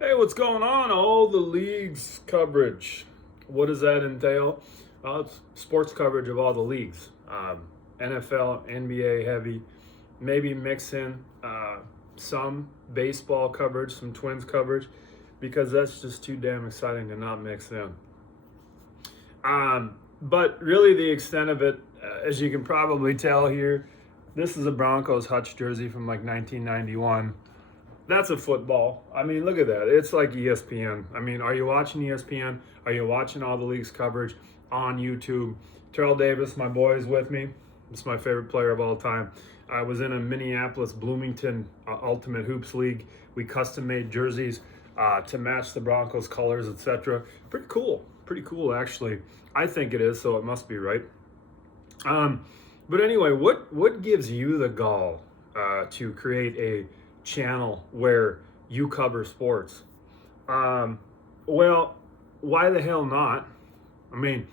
Hey, what's going on? All the leagues coverage. What does that entail? It's sports coverage of all the leagues. NFL, NBA heavy, maybe mix in some baseball coverage, some Twins coverage, because that's just too damn exciting to not mix in. But really, the extent of it, as you can probably tell here, this is a Broncos Hutch jersey from like 1991. That's a football. I mean, look at that. It's like ESPN. I mean, are you watching ESPN? Are you watching all the leagues coverage on YouTube? Terrell Davis, my boy, is with me. He's my favorite player of all time. I was in a Minneapolis Bloomington Ultimate Hoops League. We custom made jerseys to match the Broncos colors, etc. Pretty cool. Pretty cool, actually. I think it is, so it must be right. But anyway, what gives you the gall to create a channel where you cover sports? Well, why the hell not? I mean,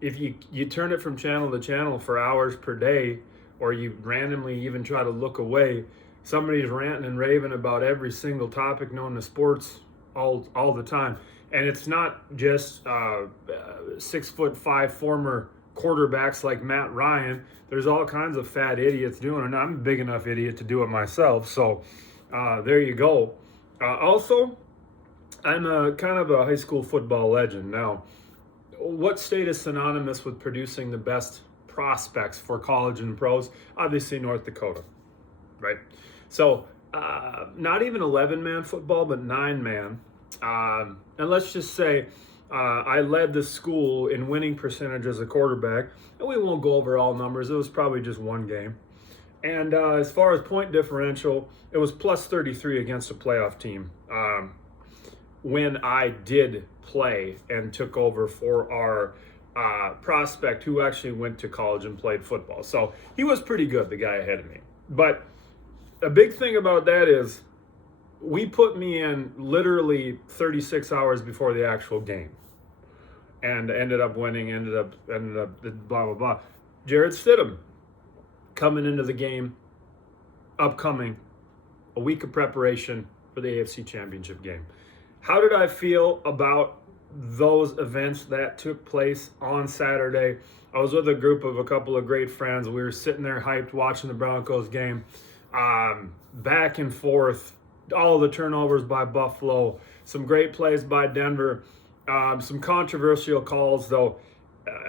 if you turn it from channel to channel for hours per day, or you randomly even try to look away, somebody's ranting and raving about every single topic known to sports all the time. And it's not just 6'5" former quarterbacks like Matt Ryan. There's all kinds of fat idiots doing it, and I'm a big enough idiot to do it myself. So there you go. Also, I'm a kind of a high school football legend. Now, what state is synonymous with producing the best prospects for college and pros? Obviously, North Dakota, right? So, not even 11-man football, but 9-man. And let's just say I led the school in winning percentage as a quarterback. And we won't go over all numbers. It was probably just one game. And as far as point differential, it was plus 33 against a playoff team when I did play and took over for our prospect who actually went to college and played football. So he was pretty good, the guy ahead of me. But a big thing about that is we put me in literally 36 hours before the actual game and ended up winning, ended up blah, blah, blah. Jared Stidham coming into the game, upcoming, a week of preparation for the AFC Championship game. How did I feel about those events that took place on Saturday? I was with a group of a couple of great friends. We were sitting there hyped watching the Broncos game, back and forth, all the turnovers by Buffalo, some great plays by Denver, some controversial calls, though.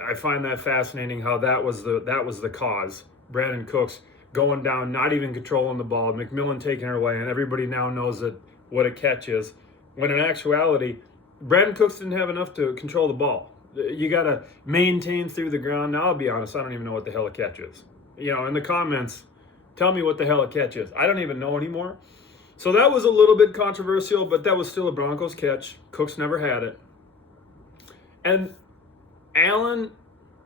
I find that fascinating how that was the cause. Brandon Cooks going down, not even controlling the ball, McMillan taking it away, and everybody now knows that what a catch is. When in actuality, Brandon Cooks didn't have enough to control the ball. You got to maintain through the ground. Now, I'll be honest, I don't even know what the hell a catch is. You know, in the comments, tell me what the hell a catch is. I don't even know anymore. So that was a little bit controversial, but that was still a Broncos catch. Cooks never had it. And Allen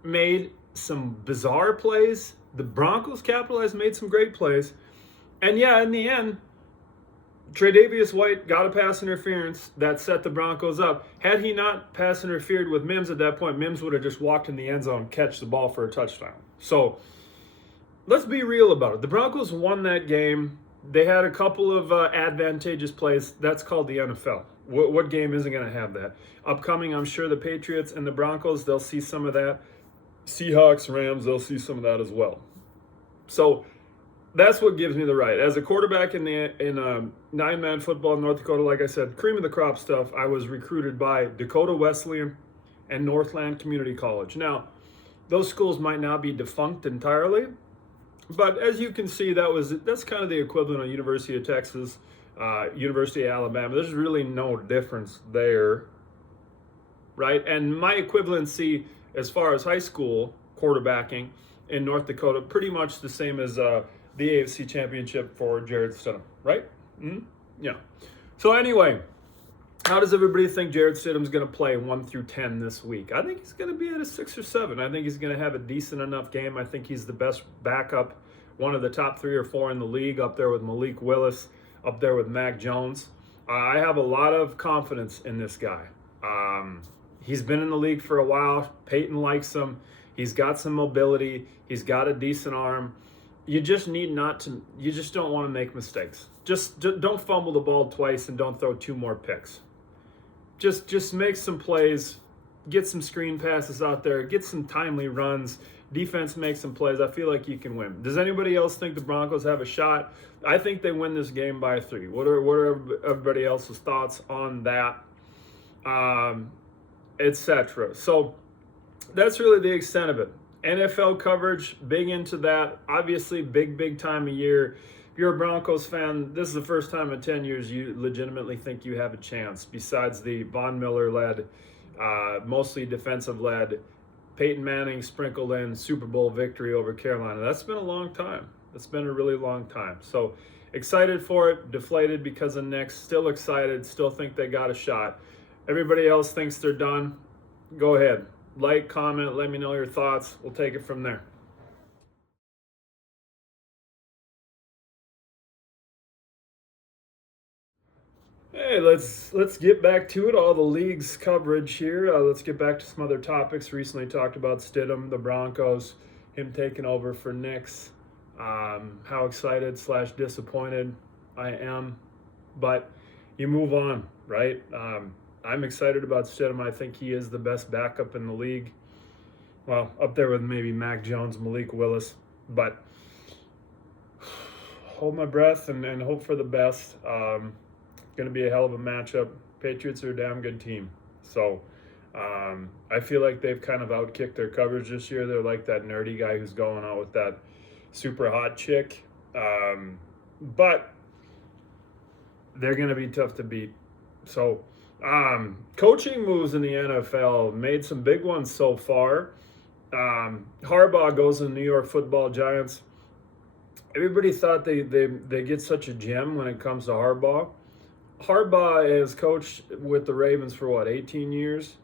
made some bizarre plays. The Broncos capitalized, made some great plays. And yeah, in the end, Tre'Davious White got a pass interference that set the Broncos up. Had he not pass interfered with Mims at that point, Mims would have just walked in the end zone, catch the ball for a touchdown. So let's be real about it. The Broncos won that game. They had a couple of advantageous plays. That's called the NFL. What game isn't going to have that? Upcoming, I'm sure the Patriots and the Broncos, they'll see some of that. Seahawks, Rams, they'll see some of that as well. So that's what gives me the right. As a quarterback in 9-man football in North Dakota, like I said, cream of the crop stuff, I was recruited by Dakota Wesleyan and Northland Community College. Now, those schools might not be defunct entirely, but as you can see, that's kind of the equivalent of University of Texas, University of Alabama. There's really no difference there, right? And my equivalency as far as high school quarterbacking in North Dakota, pretty much the same as the AFC Championship for Jared Stidham, right? Mm-hmm. Yeah. So anyway, how does everybody think Jared Stidham's going to play 1 through 10 this week? I think he's going to be at a 6 or 7. I think he's going to have a decent enough game. I think he's the best backup, one of the top 3 or 4 in the league, up there with Malik Willis, up there with Mac Jones. I have a lot of confidence in this guy. He's been in the league for a while. Peyton likes him. He's got some mobility. He's got a decent arm. you just need not to. You just don't want to make mistakes. Just don't fumble the ball twice and don't throw 2 more picks. Just make some plays, get some screen passes out there, get some timely runs. Defense makes some plays. I feel like you can win. Does anybody else think the Broncos have a shot? I think they win this game by 3. What are everybody else's thoughts on that, etc.? So that's really the extent of it. NFL coverage, big into that. Obviously, big time of year. If you're a Broncos fan, this is the first time in 10 years you legitimately think you have a chance, besides the Von Miller-led, mostly defensive-led, Peyton Manning sprinkled in Super Bowl victory over Carolina. That's been a long time. That's been a really long time. So excited for it, deflated because of Knicks, still excited, still think they got a shot. Everybody else thinks they're done. Go ahead. Like, comment, let me know your thoughts. We'll take it from there. Hey, let's get back to it. All the league's coverage here. Let's get back to some other topics. Recently talked about Stidham, the Broncos, him taking over for Knicks. How excited / disappointed I am, but you move on, right? I'm excited about Stidham. I think he is the best backup in the league. Well, up there with maybe Mac Jones, Malik Willis, but hold my breath and hope for the best. Going to be a hell of a matchup. Patriots are a damn good team. So I feel like they've kind of outkicked their coverage this year. They're like that nerdy guy who's going out with that super hot chick. But they're going to be tough to beat. So coaching moves in the NFL, made some big ones so far. Harbaugh goes to the New York Football Giants. Everybody thought they get such a gem when it comes to Harbaugh. Harbaugh has coached with the Ravens for 18 years.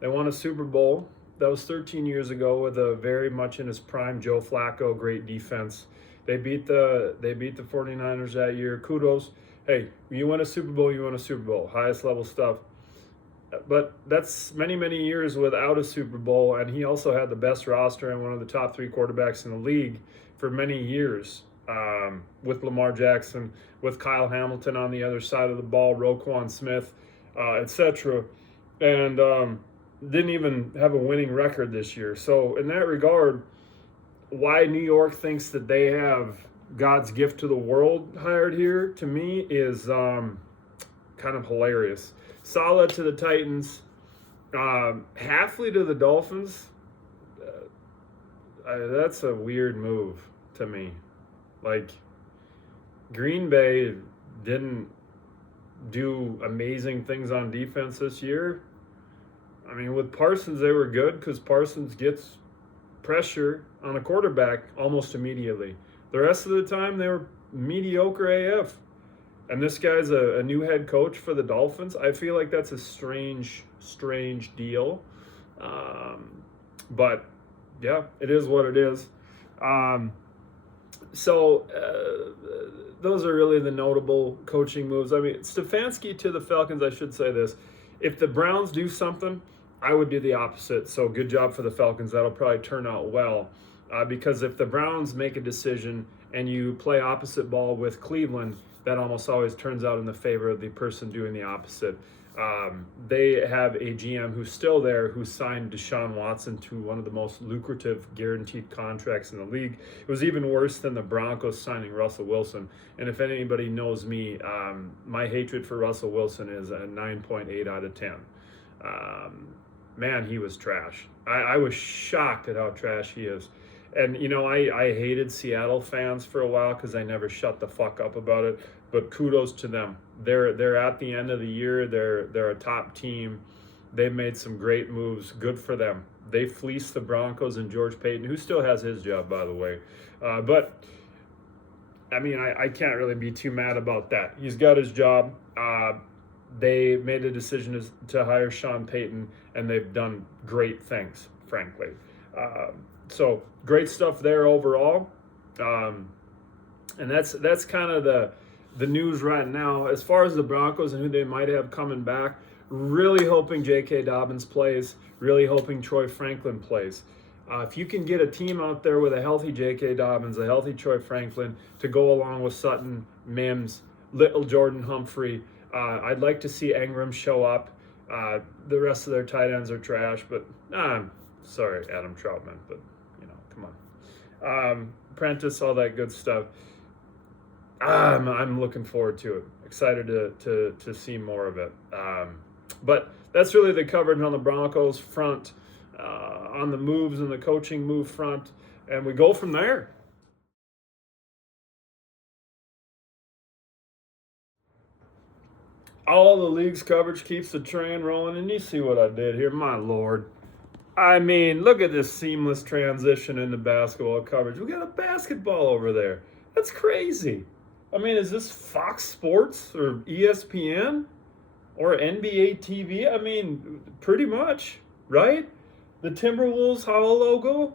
They won a Super Bowl. That was 13 years ago with a very much in his prime Joe Flacco, great defense. They beat the 49ers that year. Kudos. Hey, you win a Super Bowl, you win a Super Bowl. Highest level stuff. But that's many years without a Super Bowl, and he also had the best roster and one of the top 3 quarterbacks in the league for many years. With Lamar Jackson, with Kyle Hamilton on the other side of the ball, Roquan Smith, etc. And didn't even have a winning record this year. So in that regard, why New York thinks that they have God's gift to the world hired here, to me, is kind of hilarious. Saleh to the Titans, Halfley to the Dolphins. That's a weird move to me. Like, Green Bay didn't do amazing things on defense this year. I mean, with Parsons, they were good because Parsons gets pressure on a quarterback almost immediately. The rest of the time, they were mediocre AF. And this guy's a new head coach for the Dolphins. I feel like that's a strange deal. But, yeah, it is what it is. So those are really the notable coaching moves. I mean, Stefanski to the Falcons, I should say this. If the Browns do something, I would do the opposite. So good job for the Falcons. That'll probably turn out well. Because if the Browns make a decision and you play opposite ball with Cleveland, that almost always turns out in the favor of the person doing the opposite. They have a GM who's still there, who signed Deshaun Watson to one of the most lucrative guaranteed contracts in the league. It was even worse than the Broncos signing Russell Wilson. And if anybody knows me, my hatred for Russell Wilson is a 9.8 out of 10. Man, he was trash. I was shocked at how trash he is. And, you know, I hated Seattle fans for a while because I never shut the fuck up about it. But kudos to them. They're at the end of the year. They're a top team. They've made some great moves. Good for them. They fleeced the Broncos and George Paton, who still has his job, by the way. But, I mean, I can't really be too mad about that. He's got his job. They made a decision to hire Sean Payton, and they've done great things, frankly. So great stuff there overall. And that's kind of the news right now. As far as the Broncos and who they might have coming back, really hoping J.K. Dobbins plays, really hoping Troy Franklin plays. If you can get a team out there with a healthy J.K. Dobbins, a healthy Troy Franklin to go along with Sutton, Mims, Little Jordan Humphrey, I'd like to see Ingram show up. The rest of their tight ends are trash, but I'm sorry, Adam Troutman, but come on. Prentice, all that good stuff. I'm looking forward to it. Excited to see more of it. But that's really the coverage on the Broncos front, on the moves and the coaching move front, and we go from there. All the league's coverage keeps the train rolling, and you see what I did here, my lord. I mean, look at this seamless transition into basketball coverage. We got a basketball over there. That's crazy. I mean, is this Fox Sports or ESPN or NBA TV? I mean, pretty much, right? The Timberwolves Hall logo?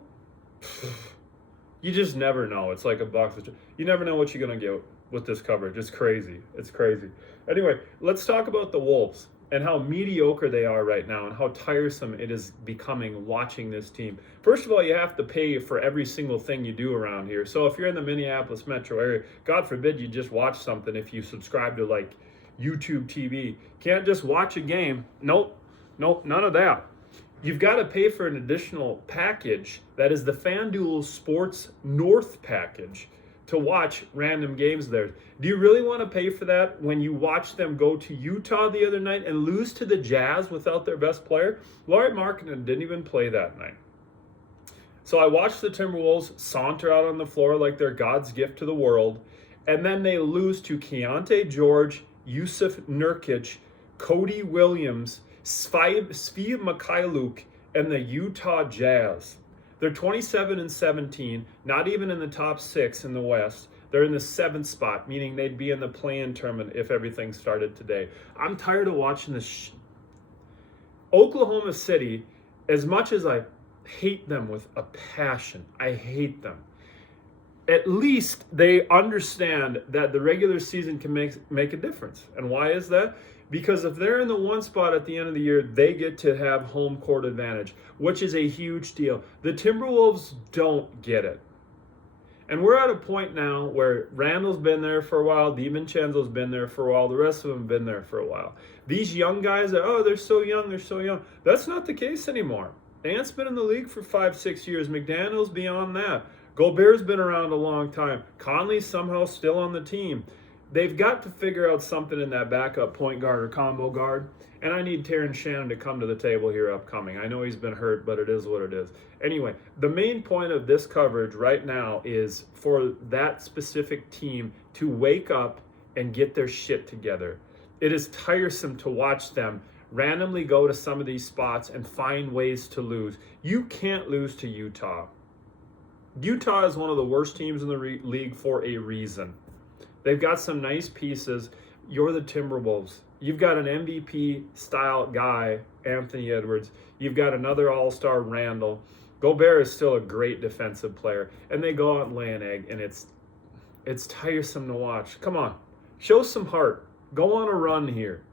You just never know. It's like a box of... You never know what you're going to get with this coverage. It's crazy. It's crazy. Anyway, let's talk about the Wolves and how mediocre they are right now and how tiresome it is becoming watching this team. First of all, you have to pay for every single thing you do around here. So if you're in the Minneapolis metro area, God forbid you just watch something if you subscribe to like YouTube TV. Can't just watch a game. Nope, none of that. You've got to pay for an additional package that is the FanDuel Sports North package to watch random games there. Do you really want to pay for that when you watch them go to Utah the other night and lose to the Jazz without their best player? Lauri Markkanen didn't even play that night. So I watched the Timberwolves saunter out on the floor like they're God's gift to the world, and then they lose to Keontae George, Yusuf Nurkic, Cody Williams, Svi Mikhailuk, and the Utah Jazz. They're 27-17, not even in the top 6 in the West. They're in the 7th spot, meaning they'd be in the play-in tournament if everything started today. I'm tired of watching this. Oklahoma City, as much as I hate them with a passion, I hate them. At least they understand that the regular season can make a difference. And why is that? Because if they're in the 1 spot at the end of the year, they get to have home court advantage, which is a huge deal. The Timberwolves don't get it. And we're at a point now where Randall's been there for a while, DiVincenzo's been there for a while, the rest of them have been there for a while. These young guys, they're so young. That's not the case anymore. Ant's been in the league for 5-6 years. McDaniel's beyond that. Gobert's been around a long time. Conley's somehow still on the team. They've got to figure out something in that backup point guard or combo guard. And I need Terrence Shannon to come to the table here upcoming. I know he's been hurt, but it is what it is. Anyway, the main point of this coverage right now is for that specific team to wake up and get their shit together. It is tiresome to watch them randomly go to some of these spots and find ways to lose. You can't lose to Utah. Utah is one of the worst teams in the league for a reason. They've got some nice pieces. You're the Timberwolves. You've got an MVP-style guy, Anthony Edwards. You've got another all-star, Randall. Gobert is still a great defensive player. And they go out and lay an egg, and it's tiresome to watch. Come on. Show some heart. Go on a run here.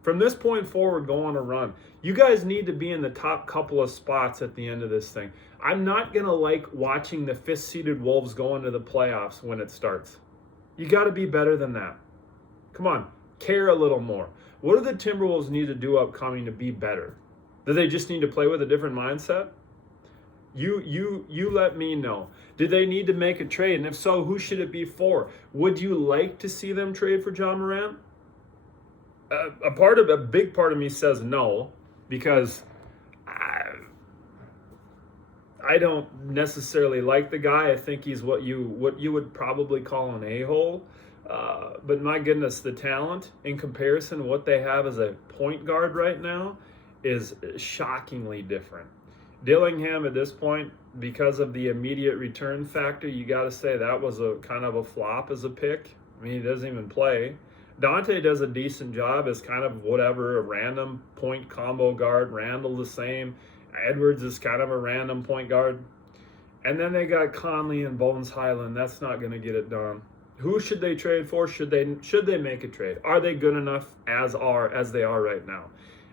From this point forward, go on a run. You guys need to be in the top couple of spots at the end of this thing. I'm not going to like watching the 5th-seeded Wolves go into the playoffs when it starts. You got to be better than that. Come on, care a little more. What do the Timberwolves need to do upcoming to be better? Do they just need to play with a different mindset? You let me know. Did they need to make a trade? And if so, who should it be for? Would you like to see them trade for John Morant? A big part of me says no, because I don't necessarily like the guy. I think he's what you would probably call an a-hole. But my goodness, the talent in comparison to what they have as a point guard right now is shockingly different. Dillingham at this point, because of the immediate return factor, you got to say that was a kind of a flop as a pick. I mean, he doesn't even play. Dante does a decent job as kind of whatever, a random point combo guard. Randall the same. Edwards is kind of a random point guard. And then they got Conley and Bones Highland. That's not going to get it done. Who should they trade for? Should they make a trade? Are they good enough as they are right now?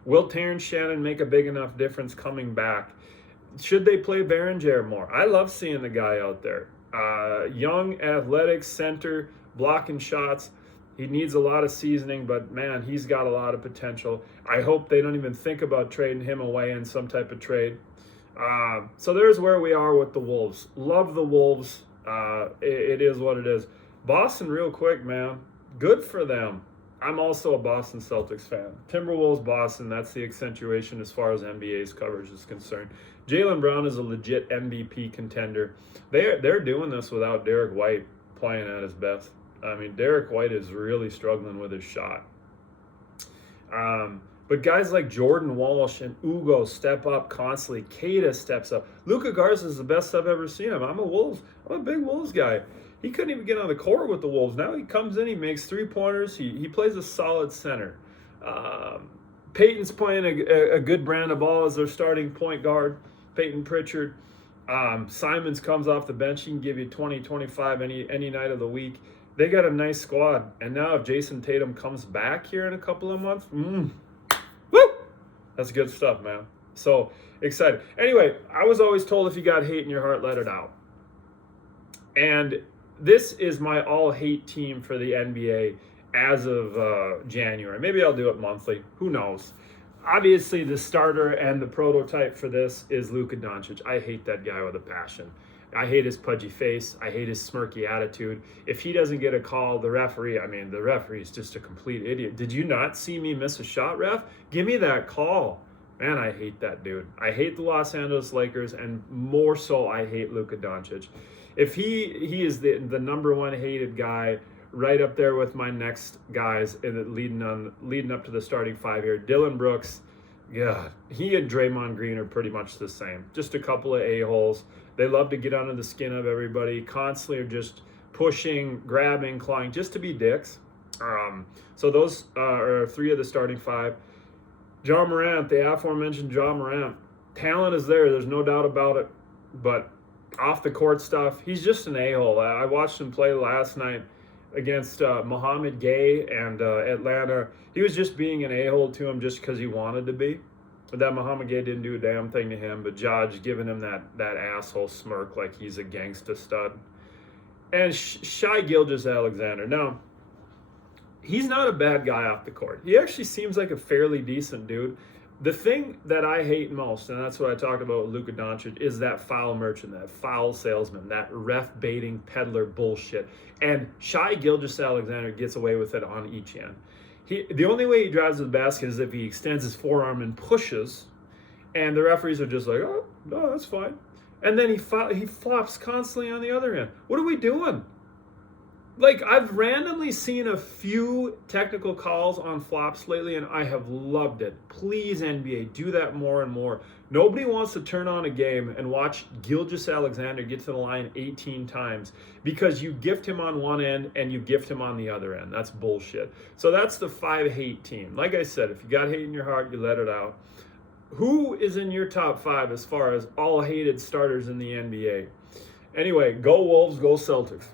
Will Terrence Shannon make a big enough difference coming back? Should they play Berenger more? I love seeing the guy out there. Young, athletic center, blocking shots. He needs a lot of seasoning, but man, he's got a lot of potential. I hope they don't even think about trading him away in some type of trade. So there's where we are with the Wolves. Love the Wolves. It is what it is. Boston, real quick, man. Good for them. I'm also a Boston Celtics fan. Timberwolves, Boston, that's the accentuation as far as NBA's coverage is concerned. Jaylen Brown is a legit MVP contender. They're doing this without Derek White playing at his best. I mean, Derek White is really struggling with his shot. But guys like Jordan Walsh and Ugo step up constantly. Kada steps up. Luka Garza is the best I've ever seen him. I'm a big Wolves guy. He couldn't even get on the court with the Wolves. Now he comes in, he makes 3-pointers. He plays a solid center. Peyton's playing a good brand of ball as their starting point guard. Peyton Pritchard. Simons comes off the bench. He can give you 20, 25 any night of the week. They got a nice squad. And now if Jason Tatum comes back here in a couple of months, woo! That's good stuff, man. So excited. Anyway, I was always told if you got hate in your heart, let it out. And this is my all-hate team for the NBA as of January. Maybe I'll do it monthly. Who knows? Obviously, the starter and the prototype for this is Luka Doncic. I hate that guy with a passion. I hate his pudgy face. I hate his smirky attitude. If he doesn't get a call, the referee is just a complete idiot. Did you not see me miss a shot, ref? Give me that call. Man, I hate that dude. I hate the Los Angeles Lakers, and more so, I hate Luka Doncic. If he is the number one hated guy, right up there with my next guys leading up to the starting five here. Dylan Brooks, yeah, he and Draymond Green are pretty much the same. Just a couple of a-holes. They love to get under the skin of everybody, constantly are just pushing, grabbing, clawing, just to be dicks. So those are three of the starting five. Ja Morant, the aforementioned Ja Morant, talent is there. There's no doubt about it. But off the court stuff, he's just an a-hole. I watched him play last night against Mohamed Gay and Atlanta. He was just being an a-hole to him just because he wanted to be. But that Mohamed Gay didn't do a damn thing to him. But Jaj giving him that asshole smirk like he's a gangsta stud. And Shai Gilgeous-Alexander. Now, he's not a bad guy off the court. He actually seems like a fairly decent dude. The thing that I hate most, and that's what I talked about with Luka Doncic, is that foul merchant, that foul salesman, that ref-baiting peddler bullshit. And Shai Gilgeous-Alexander gets away with it on each end. The only way he drives to the basket is if he extends his forearm and pushes, and the referees are just like, oh, no, that's fine. And then he flops constantly on the other end. What are we doing? Like, I've randomly seen a few technical calls on flops lately, and I have loved it. Please, NBA, do that more and more. Nobody wants to turn on a game and watch Gilgeous-Alexander get to the line 18 times because you gift him on one end and you gift him on the other end. That's bullshit. So that's the 5-hate team. Like I said, if you got hate in your heart, you let it out. Who is in your top 5 as far as all hated starters in the NBA? Anyway, go Wolves, go Celtics.